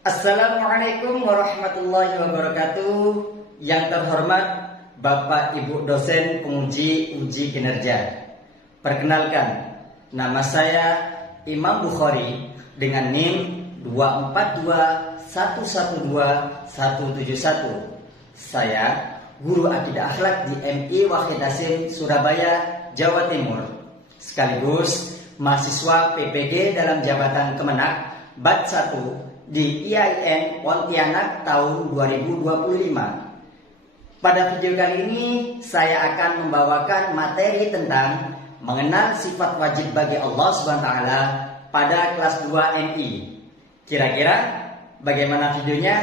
Assalamualaikum warahmatullahi wabarakatuh. Yang terhormat Bapak Ibu dosen penguji uji kinerja. Perkenalkan, nama saya Imam Bukhari dengan NIM 2421121171. Saya guru akidah akhlak di MI Wahid Hasim Surabaya, Jawa Timur. Sekaligus mahasiswa PPG dalam jabatan Kemenak Bat 1 di IAIN Pontianak tahun 2025. Pada video kali ini saya akan membawakan materi tentang mengenal sifat wajib bagi Allah SWT pada kelas 2 MI. Kira-kira bagaimana videonya?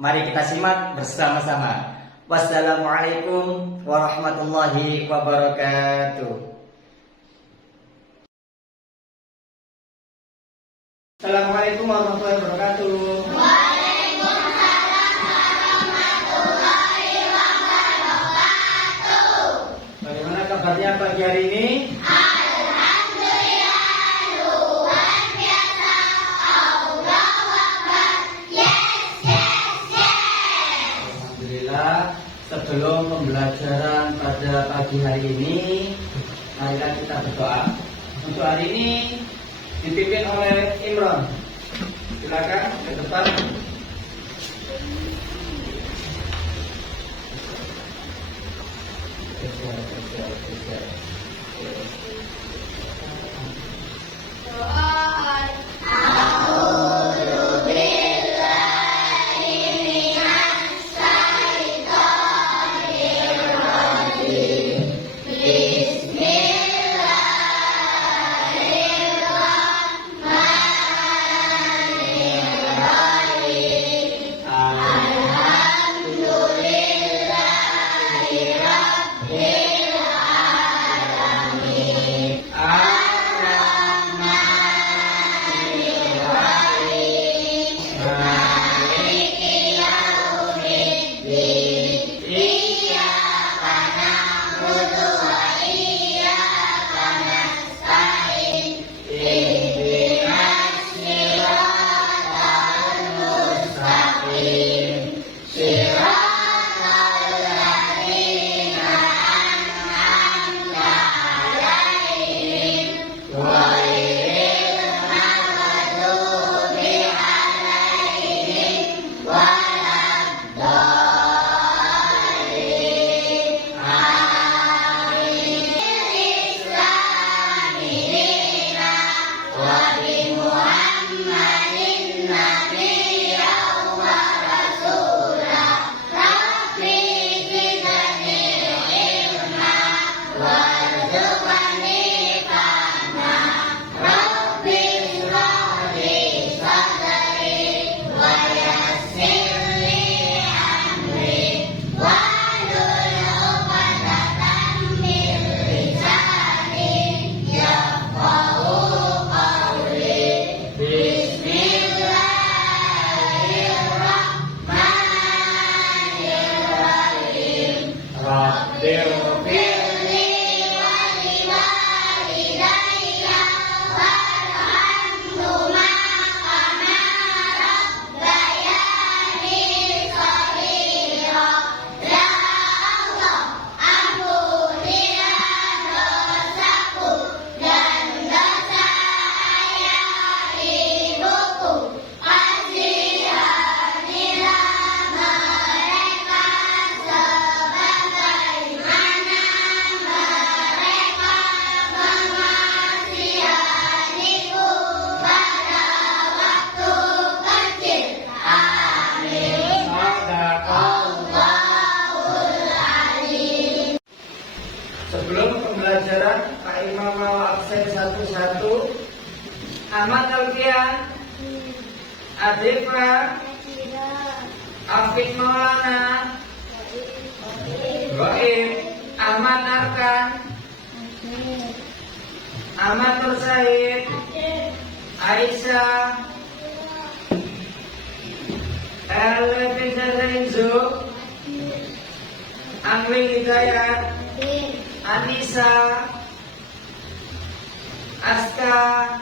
Mari kita simak bersama-sama. Wassalamualaikum warahmatullahi wabarakatuh. Assalamualaikum warahmatullahi wabarakatuh. Waalaikumsalam warahmatullahi wabarakatuh. Bagaimana kabarnya pagi hari ini? Alhamdulillah, luar biasa. Allahu Akbar. Yes. Alhamdulillah. Sebelum pembelajaran pada pagi hari ini, marilah kita berdoa. Untuk hari ini dipimpin oleh Imron. Silakan ke depan. Sebelum pembelajaran, Pak Imam mau absen satu-satu. Ahmad Alfian, Adifra, Afid Maulana, Goib, Ahmad Arkan, Ahmad Nur Said, Aisyah, Elvin Zainzu, Angwi Hidayat, Anissa, Aska,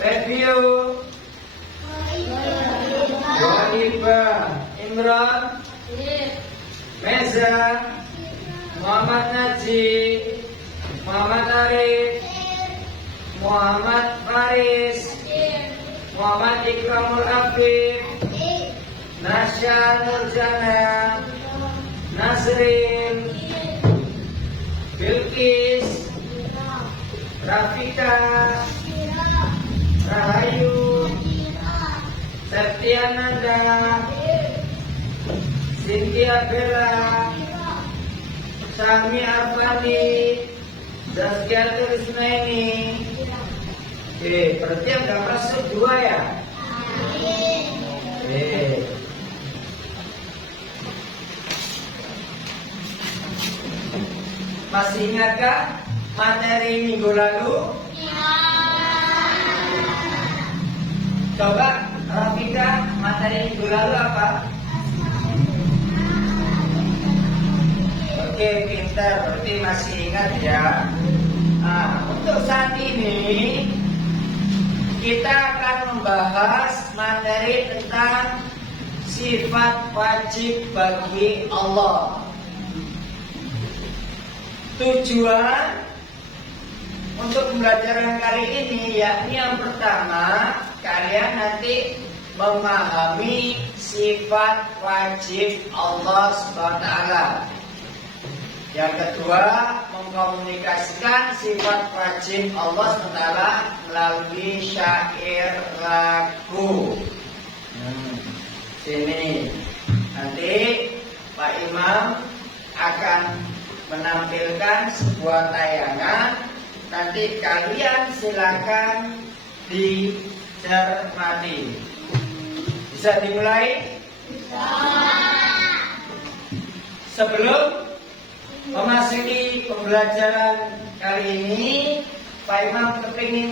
Febio, Wanifah, Imran, Meza, Muhammad Najib, Muhammad Arif, Muhammad Faris, Muhammad Ikramul Afif, Nasya Nurjana, Nasrin, Bilqis, Rafika, Rahayu, Septiananda, Cynthia Bella, Sami Arfani, Zaskia Turisnaini. Oke, berarti yang nggak masuk 2 ya? Oke. Masih ingatkah materi minggu lalu? Coba Rafika, materi minggu lalu apa? Oke, pintar, berarti masih ingat ya. Nah, untuk saat ini kita akan membahas materi tentang sifat wajib bagi Allah. Tujuan untuk pembelajaran kali ini yakni yang pertama, kalian nanti memahami sifat wajib Allah SWT. Yang kedua, mengkomunikasikan sifat wajib Allah SWT melalui syair lagu. Sini nanti Pak Imam akan menampilkan sebuah tayangan. Nanti kalian silakan dicermati. Bisa dimulai? Sebelum memasuki pembelajaran kali ini, Pak Imam kepingin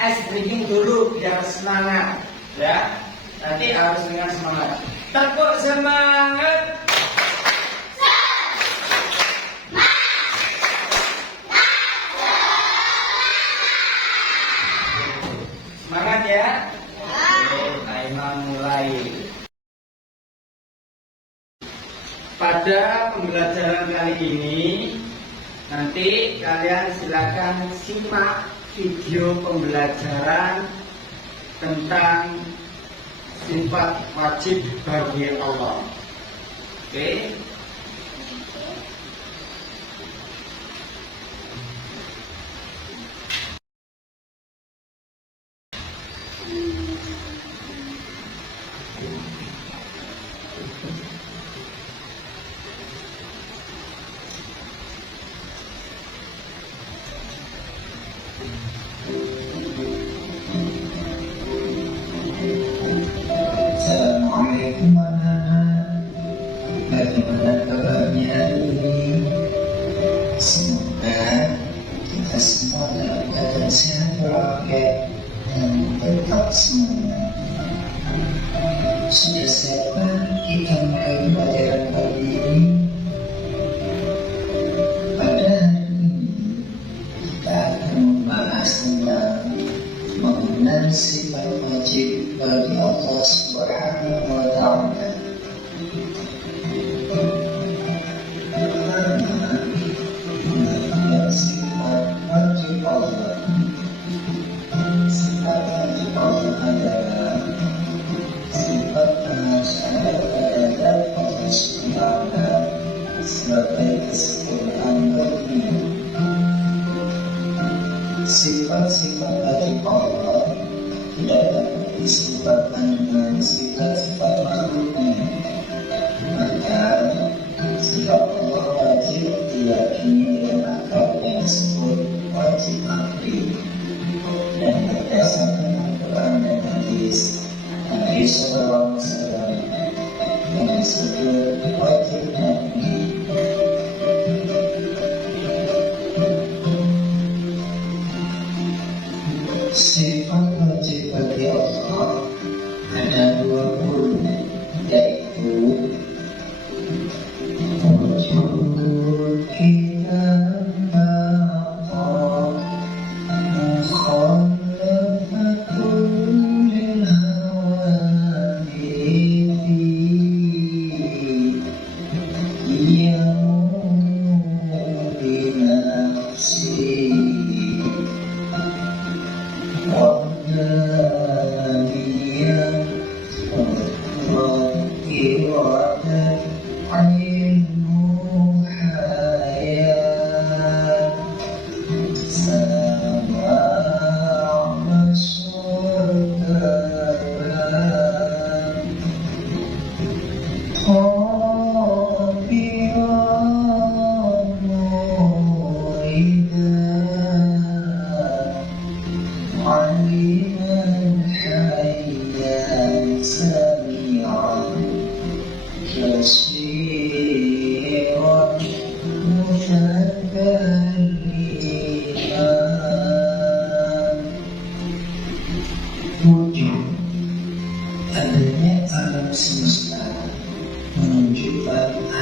ice breaking dulu biar semangat, ya. Nanti harus dengan semangat. Tepuk semangat. Semangat ya. Oke, Pak Imam mulai. Pada pembelajaran kali ini, nanti kalian silakan simak video pembelajaran tentang sifat wajib bagi Allah. Oke. Assalamualaikum warahmatullahi wabarakatuh. Bagaimana kabarnya hari ini? Semoga kita semua dalam keadaan sehat walafiat dan tetap semangat. Sudah siapkah kita mulai pelajaran kali ini? Pada hari ini kita akan membahas tentang mengenal sifat wajib bagi Allah Subhanahu wa Ta'ala. Mengenal sifat wajib Allah. Sifat wajib Allah adalah sifat penghasilan terhadap Allah Subhanahu wa Ta'ala sebagai kesempurnaan baginya. Sifat-sifat wajib Allah tidak dapat disebutkan dengan sifat-sifat makhluknya. Maka sifat Allah wajib diyakini dengan akal yang disebut wajib akli. Dan berdasarkan Al-Quran dan hadis Nabi Sallallahu Alaihi Wasallam yang disebut wajib akli. Sifat wajib bagi Allah ada 20.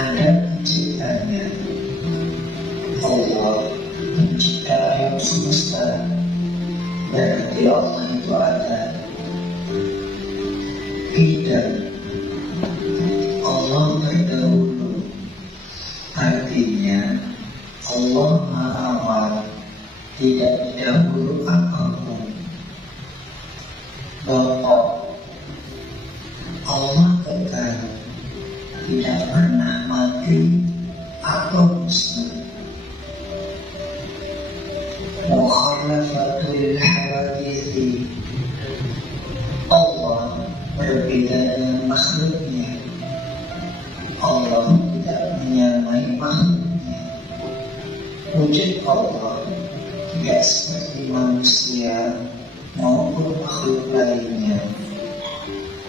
ada penciptanya. Allah pencipta alam semesta, berarti Allah itu ada. Tidak, Allah terdahulu, artinya Allah Maha Awal, tidak dahulu apapun. Bapak, Allah kekal, tidak pernah mati atau musnah. Mukhalafatul hawadithi, Allah berbeda dengan makhluknya. Allah tidak menyamai makhluknya. Wujud Allah tidak seperti manusia maupun makhluk lainnya.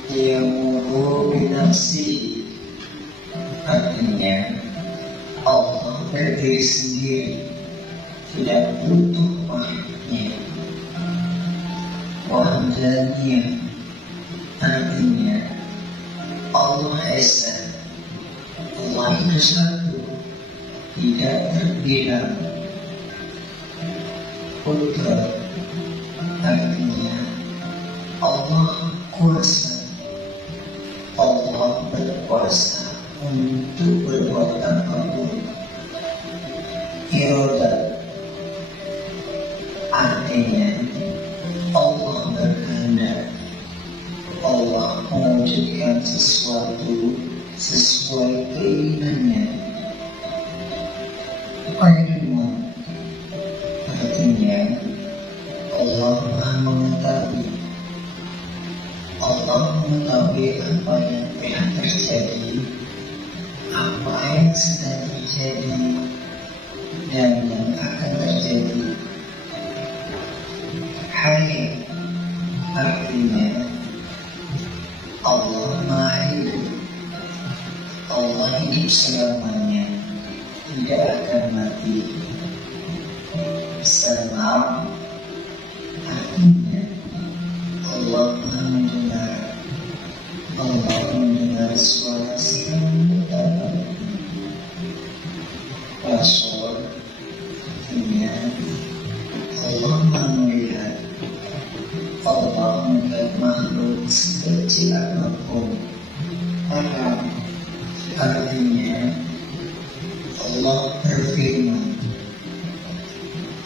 Dia muru binafsi, artinya Allah berdiri sendiri, tidak butuh makhluknya. Wahdaniyah, artinya Allah Esa, Allah itu satu, tidak terbilang. Qudrat, artinya Allah kuasa, Allah berkuasa untuk berbuat apapun. Iradat, artinya Allah berkehendak, Allah mewujudkan sesuatu sesuai keinginannya. Ilmu, artinya Allah Maha mengetahui, Allah mengetahui apa yang telah terjadi, apa yang sedang terjadi, dan yang akan terjadi. Hayy, artinya Allah Maha Hidup, Allah hidup selamanya, tidak akan mati. Sama, artinya Allah Maha mendengar, Allah mendengar suara segala. Basor, artinya Allah Maha melihat, Allah melihat makhluk sekecil apapun. Alam, artinya Allah berfirman.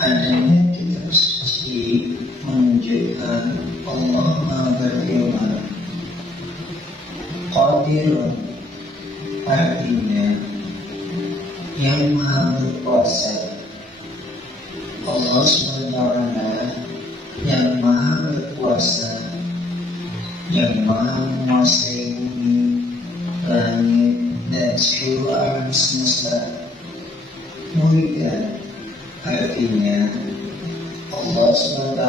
Adanya kitab suci menunjukkan Allah Maha berfirman. Qadirun, artinya yang Maha berkuasa. Allah SWT yang Maha berkuasa, yang Maha menguasai bumi, langit, dan seluruh alam semesta. Muridan, artinya Allah SWT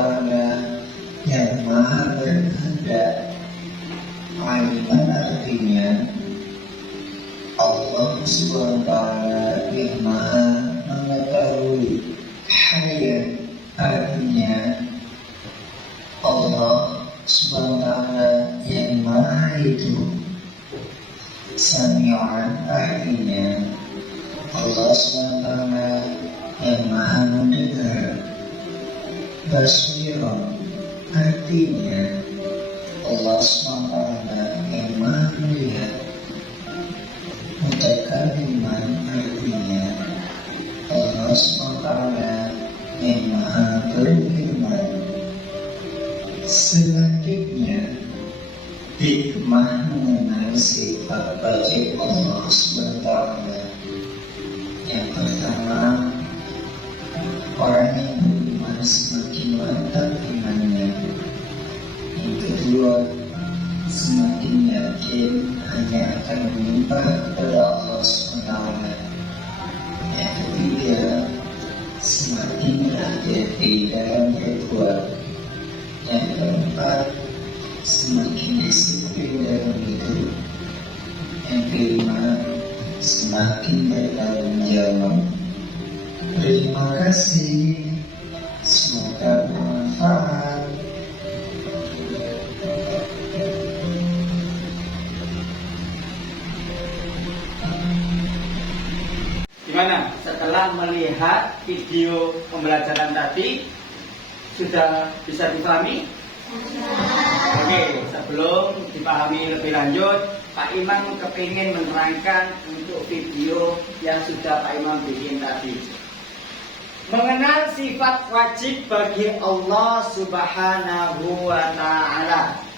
yang Maha berkehendak. Aliman, artinya Allah SWT yang Maha mengetahui. Hayy, artinya Allah SWT yang Maha hidup. Sami'an, artinya Allah SWT yang Maha mendengar. Basiran, artinya Allah SWT yang Maha melihat. Mutakalliman, artinya Allah SWT yang Maha berfirman. Selanjutnya, hikmah mengenai sifat wajib Allah SWT. Yang pertama, orang yang beriman semakin mantap imannya. Yang kedua, semakin yakin hanya akan menyembah kepada Allah SWT. Yang ketiga, semakin berhati-hati dalam berbuat. Yang keempat, semakin disiplin dalam hidup. Yang kelima, semakin bertanggung jawab. Terima kasih, semoga bermanfaat. Gimana? Setelah melihat video pembelajaran tadi, sudah bisa dipahami? Oke, sebelum dipahami lebih lanjut, Pak Imam kepingin menerangkan untuk video yang sudah Pak Imam bikin tadi. Mengenal sifat wajib bagi Allah Subhanahu wa Ta'ala.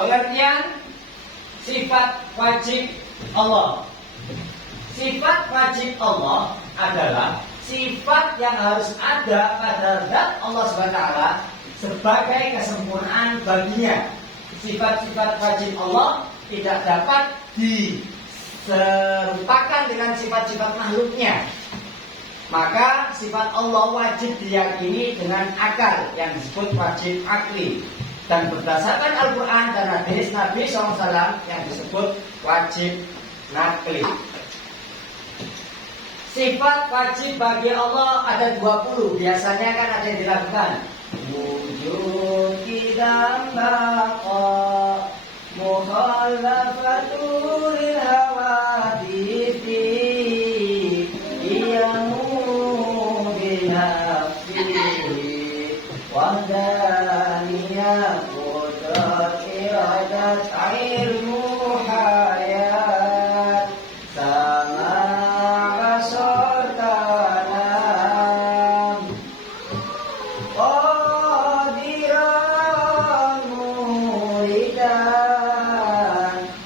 Pengertian sifat wajib Allah. Sifat wajib Allah adalah sifat yang harus ada pada zat Allah SWT sebagai kesempurnaan baginya. Sifat-sifat wajib Allah tidak dapat diserupakan dengan sifat-sifat makhluknya. Maka sifat Allah wajib diyakini dengan akal yang disebut wajib akli. Dan berdasarkan Al-Quran dan hadis Nabi SAW yang disebut wajib nakli. Sifat wajib bagi Allah ada 20. Biasanya kan ada yang dilakukan. Wujud tidak baqa mukhallafatul hawadithi iyamu binafsi wahdaniya qudrat iradat ilmu hayat sama basor tanam qadiran muridan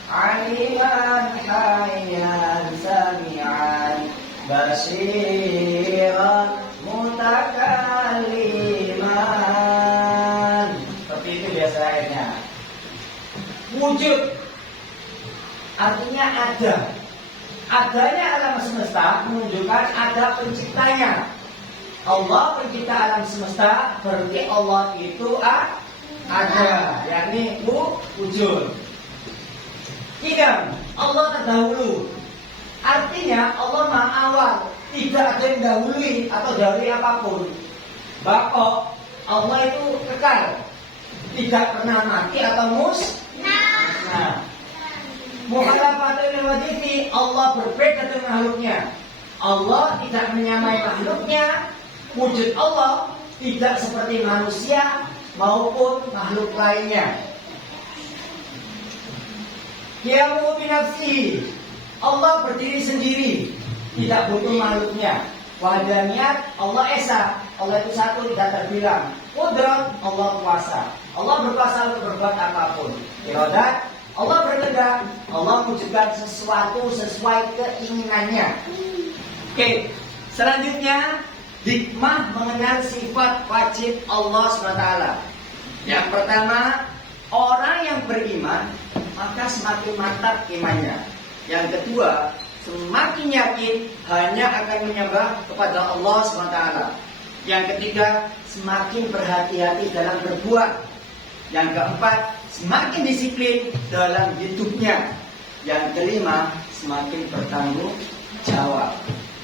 aliman hayyan sami'an basiran mutakalliman. Seperti itu biasa ayatnya. Wujud artinya ada. Adanya alam semesta menunjukkan ada penciptanya. Allah pencipta alam semesta, berarti Allah itu ada, yakni wujud. Tiga, Allah terdahulu. Artinya Allah maha awal, tidak ada yang dahului atau dahului apapun. Bako, Allah itu kekal, tidak pernah mati atau musnah. Mukhalafatul wadithi, Allah berbeda dengan makhluknya. Allah tidak menyamai makhluknya. Wujud Allah tidak seperti manusia maupun makhluk lainnya. Qiyamu binafsihi, Allah berdiri sendiri, tidak butuh makhluknya. Wahdaniyat, Allah esa, Allah itu satu, tidak terbilang. Qudrat, Allah kuasa. Allah berkuasa untuk berbuat apapun. Iradat, Allah berkehendak, Allah wujudkan sesuatu sesuai keinginannya. Oke, selanjutnya hikmah mengenal sifat wajib Allah SWT. Yang pertama, orang yang beriman maka semakin mantap imannya. Yang kedua, semakin yakin hanya akan menyembah kepada Allah SWT. Yang ketiga, semakin berhati-hati dalam berbuat. Yang keempat, semakin disiplin dalam hidupnya. Yang kelima, semakin bertanggung jawab.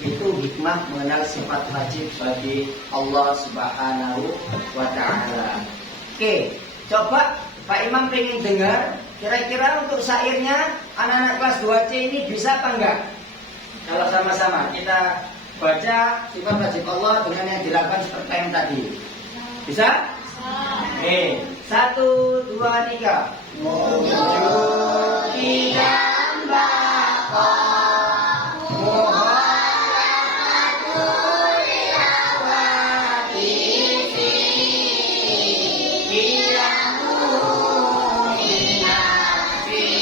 Itu hikmah mengenal sifat wajib bagi Allah Subhanahu wa Ta'ala. Oke, coba Pak Imam pengen dengar, kira-kira untuk syairnya anak-anak kelas 2C ini bisa apa enggak? Kalau sama-sama kita baca sifat wajib Allah dengan yang dilakukan seperti yang tadi. Bisa? Oke, 1, 2, 3. Wujud tidak baqa mukhalafatul hawadithi iyamu binafsi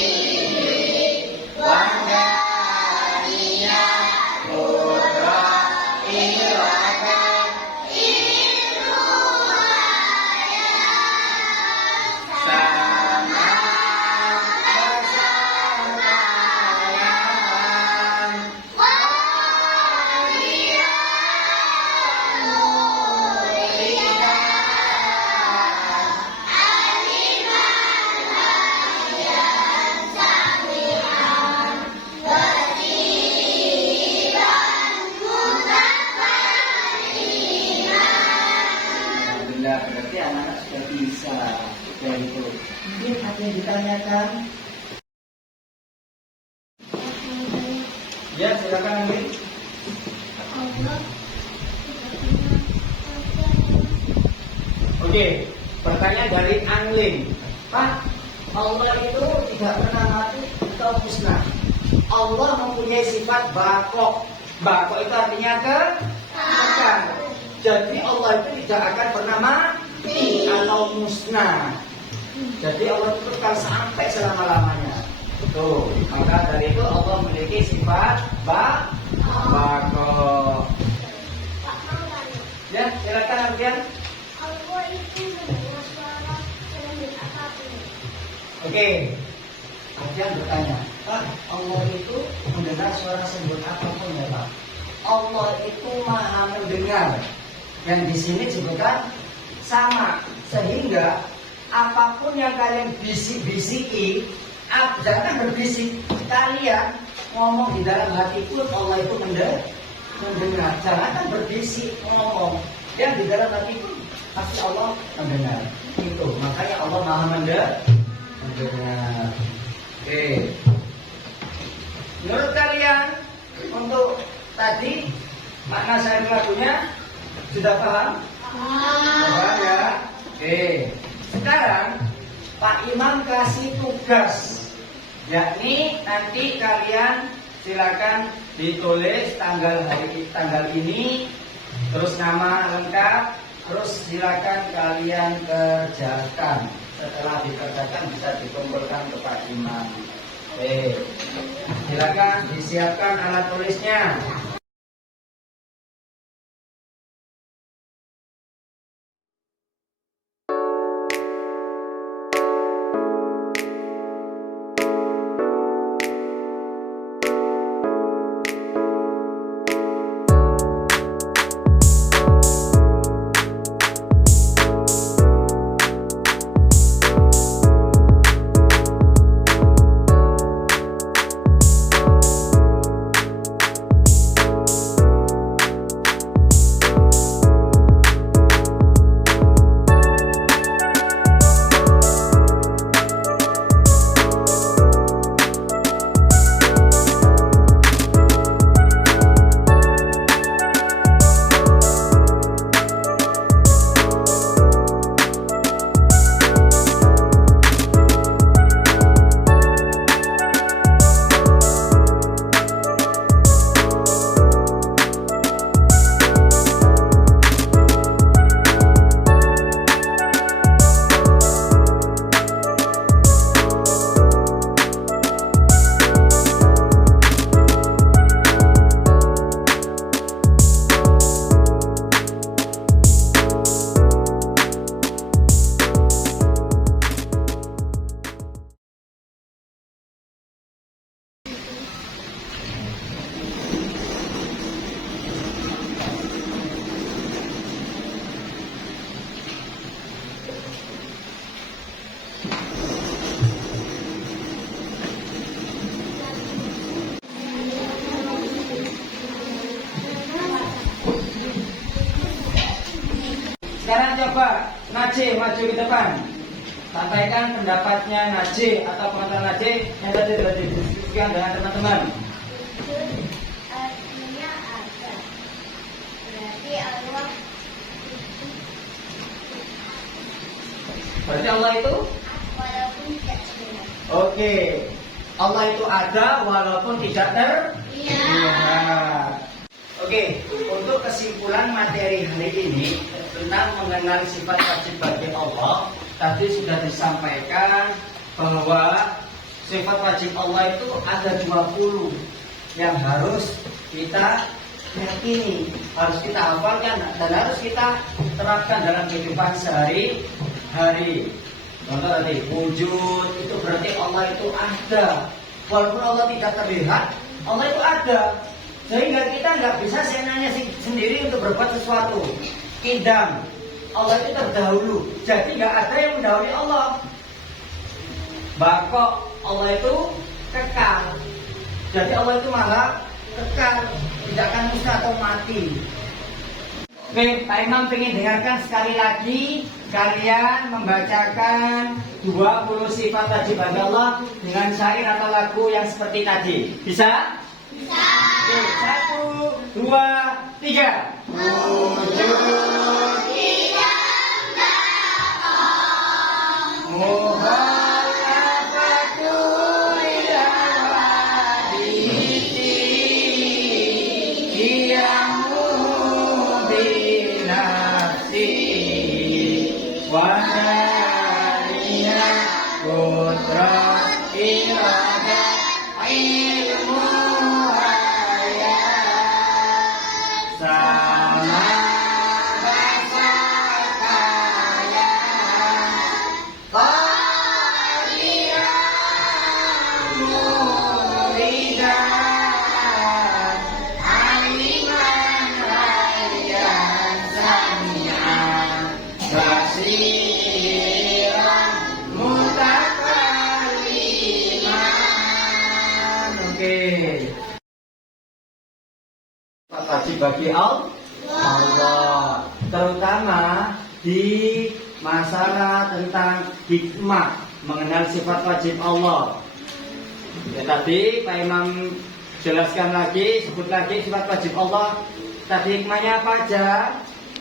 wahdaniyat qudrat iradat ilmu hayat sama berarti anak-anak sudah bisa. Sudah itu. Mungkin ada yang ditanyakan? Ya, silakan Angling. Oke, pertanyaan dari Angling. Pak, Allah itu tidak pernah mati atau musnah. Allah mempunyai sifat bako. Bako itu artinya kekal. Jadi Allah itu tidak akan pernah mati atau musnah. Jadi Allah itu kekal sampai selama-lamanya. Tuh, maka dari itu Allah memiliki sifat bako. Ya, silakan Ardian. Allah itu mendengar suara selembut apapun. Oke, Ardian bertanya, Pak, Allah itu mendengar suara sebut apapun ya Pak? Allah itu maha mendengar. Yang di sini disebutkan sama, sehingga apapun yang kalian bisik-bisiki, jangan berbisik. Kalian ngomong di dalam hati pun Allah itu mendengar. Jangan berbisik ngomong. Yang di dalam hati pun pasti Allah mendengar. Itu makanya Allah maha mendengar. Oke. Menurut kalian untuk tadi makna saya lagunya sudah paham? Paham ya? Oke. Sekarang Pak Imam kasih tugas, yakni nanti kalian silakan ditulis tanggal ini, terus nama lengkap, terus silakan kalian kerjakan. Setelah dikerjakan bisa dikumpulkan ke Pak Imam. Oke, silakan disiapkan alat tulisnya. Sekarang coba Najih maju ke depan. Sampaikan pendapatnya Najih atau pengetahuan Najih yang tadi sudah didiskusikan dengan teman-teman. Artinya ada. Berarti Allah Berarti Allah itu? walaupun tidak sebenar. Oke. Allah itu ada walaupun tidak terlihat. Oke, untuk kesimpulan materi hari ini tentang mengenal sifat wajib bagi Allah, tadi sudah disampaikan bahwa sifat wajib Allah itu ada 20 yang harus kita yakini, harus kita hafalkan dan harus kita terapkan dalam kehidupan sehari-hari. Contoh tadi, wujud itu berarti Allah itu ada. Walaupun Allah tidak terlihat, Allah itu ada. Sehingga kita nggak bisa seenaknya sendiri untuk berbuat sesuatu. Qidam, Allah itu terdahulu. Jadi nggak ada yang mendahului Allah. Baqo, Allah itu kekal. Jadi Allah itu maha kekal, tidak akan musnah atau mati. Oke, Pak Imam pengen dengarkan sekali lagi kalian membacakan 20 sifat wajib bagi Allah dengan syair atau lagu yang seperti tadi. Bisa? Bisa. Oke, 1, 2, 3. Wujud wajib bagi Allah, terutama di masalah tentang hikmah mengenal sifat wajib Allah. Ya, tadi Pak Imam jelaskan lagi, sebut lagi sifat wajib Allah. Tadi hikmahnya apa aja?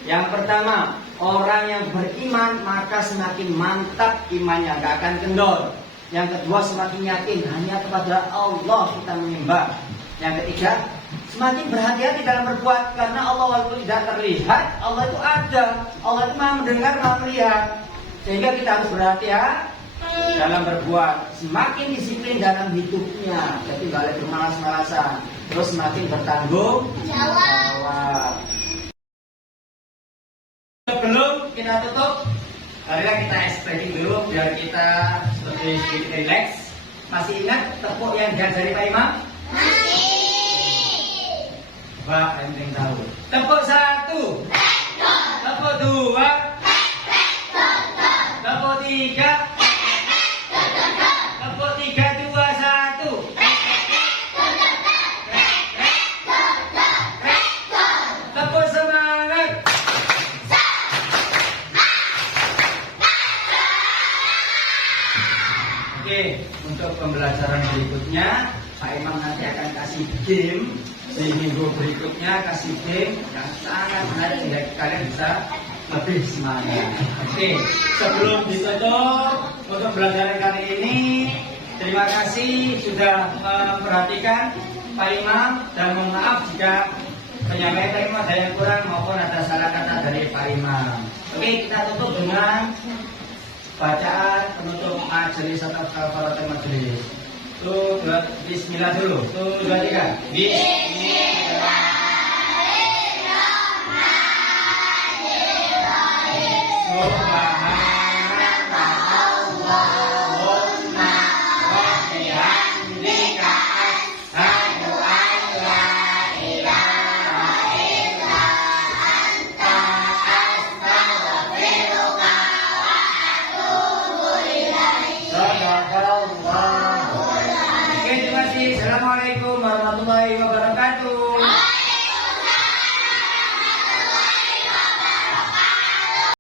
Yang pertama, orang yang beriman maka semakin mantap imannya, nggak akan kendor. Yang kedua, semakin yakin hanya kepada Allah kita menyembah. Yang ketiga, semakin berhati-hati dalam berbuat, karena Allah walaupun tidak terlihat, Allah itu ada. Allah itu maha mendengar, maha melihat. Sehingga kita harus berhati-hati dalam berbuat. Semakin disiplin dalam hidupnya, jadi nggak boleh bermalas-malasan. Terus semakin bertanggung jawab. Sebelum kita tutup, marilah kita explaining dulu biar kita lebih sedikit relax. Masih ingat tepuk yang diajari Pak Imam? Pak, yang penting tahu. Tepuk 1, tepuk 2, tepuk 3, tepuk 3, 2, 1. Tepuk semangat. Oke, untuk pembelajaran berikutnya Pak Imam nanti akan kasih game. Di minggu berikutnya kasih game yang sangat menarik sehingga kalian bisa lebih semangat. Oke, sebelum ditutup untuk pelajaran kali ini, terima kasih sudah memperhatikan Pak Imam, dan mohon maaf jika penyampaian Pak Imam ada yang kurang maupun ada salah kata dari Pak Imam. Oke, kita tutup dengan bacaan penutup majelis atau kafaratul majelis. Bismillah dulu. 1, 2, 3. Bismillah.